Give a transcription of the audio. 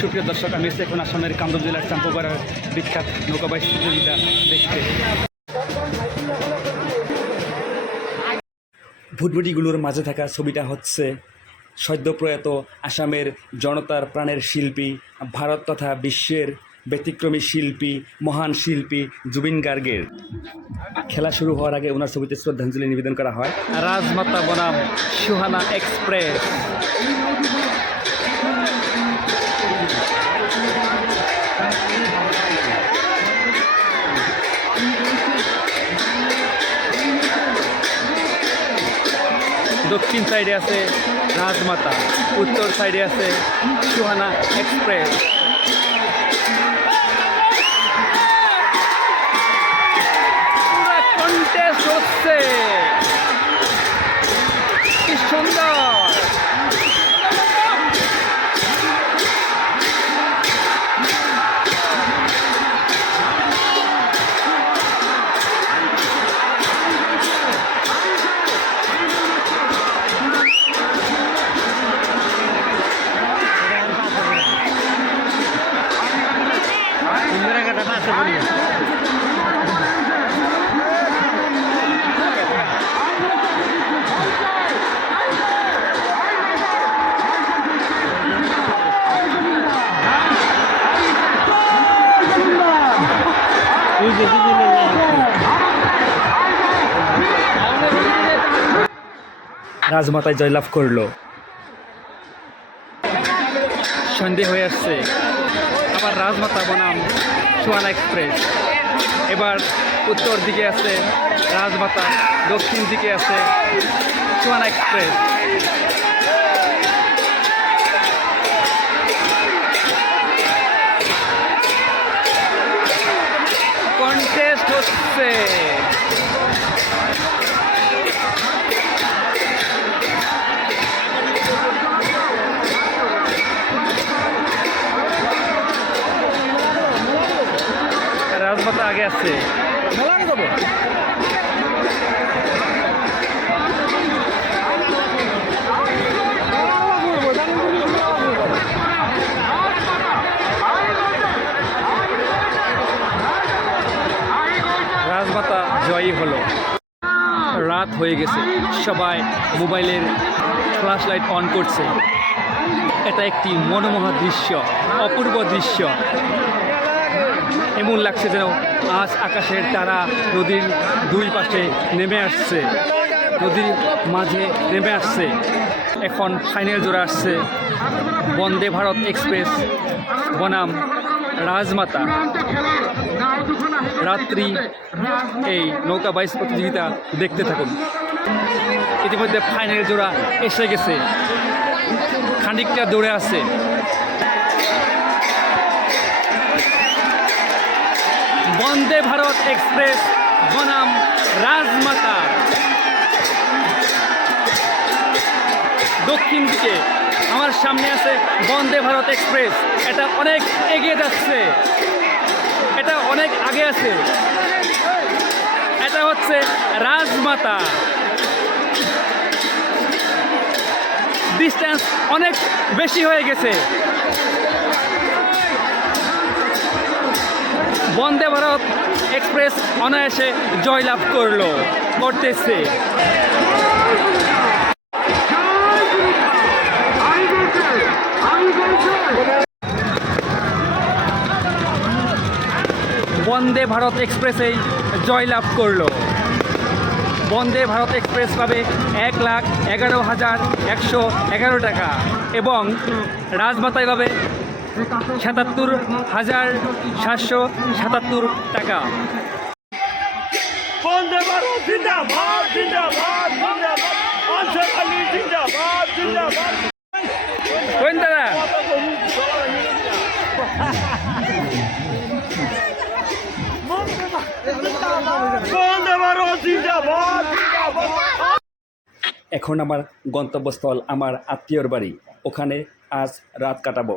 সুপ্রিয় দর্শক আমি এখন আসামের কামরূপ জেলার চাম্পোপাড়ার বিখ্যাত নৌকাবাই প্রতিযোগিতা দেখতে ভুটভুটিগুলোর মাঝে থাকা ছবিটা হচ্ছে সদ্যপ্রয়াত আসামের জনতার প্রাণের শিল্পী ভারত তথা বিশ্বের ব্যতিক্রমী শিল্পী মহান শিল্পী জুবিন গার্গের। খেলা শুরু হওয়ার আগে ওনার ছবিতে শ্রদ্ধাঞ্জলি নিবেদন করা হয়। রাজমাতা বনাম সুহানা এক্সপ্রেস। দক্ষিণ সাইডে আছে রাজমাতা উত্তর সাইডে আছে সুহানা এক্সপ্রেস। রাজমাতায় জয়লাভ করল। সন্ধে হয়ে আসছে। আবার রাজমাতা বনাম সোয়ানা এক্সপ্রেস। এবার উত্তর দিকে আছে রাজমাতা, দক্ষিণ দিকে আছে সোয়ানা এক্সপ্রেস। কন্টেস্ট হচ্ছে। রাজমাতা আগে রাজমাতা জয়ী হলো। রাত হয়ে গেছে। সবাই মোবাইলের ফ্ল্যাশ লাইট অন করছে। এটা একটি মনোমোহা দৃশ্য অপূর্ব দৃশ্য। এমন লাগছে যেন আজ আকাশের তারা নদীর দুই পাশে নেমে আসছে। নদীর মাঝে নেমে আসছে। এখন ফাইনাল জোড়া আসছে বন্দে ভারত এক্সপ্রেস। বনাম রাজমাতা। রাত্রি এই নৌকা বাইশ প্রতিযোগিতা দেখতে থাকুন। ইতিমধ্যে ফাইনাল জোড়া এসে গেছে। খানিকটা দৌড়ে আছে। বন্দে ভারত এক্সপ্রেস, বনাম রাজমাতা। দক্ষিণ দিকে আমার সামনে আছে বন্দে ভারত এক্সপ্রেস। এটা অনেক এগিয়ে যাচ্ছে। এটা অনেক আগে আছে। এটা হচ্ছে রাজমাতা। ডিস্টেন্স অনেক বেশি হয়ে গেছে। বন্দে ভারত এক্সপ্রেস অনায়াসে জয়লাভ করল, করতেছে। বন্দে ভারত এক্সপ্রেসেই জয়লাভ করল। বন্দে ভারত এক্সপ্রেস পাবে এক লাখ এগারো হাজার একশো এগারো টাকা এবং রাজমাতায় পাবে সাতাত্তর হাজার সাতশো সাতাত্তর টাকা। দাদা। এখন আমার গন্তব্যস্থল আমার আত্মীয়র বাড়ি। ওখানে আজ রাত কাটাবো।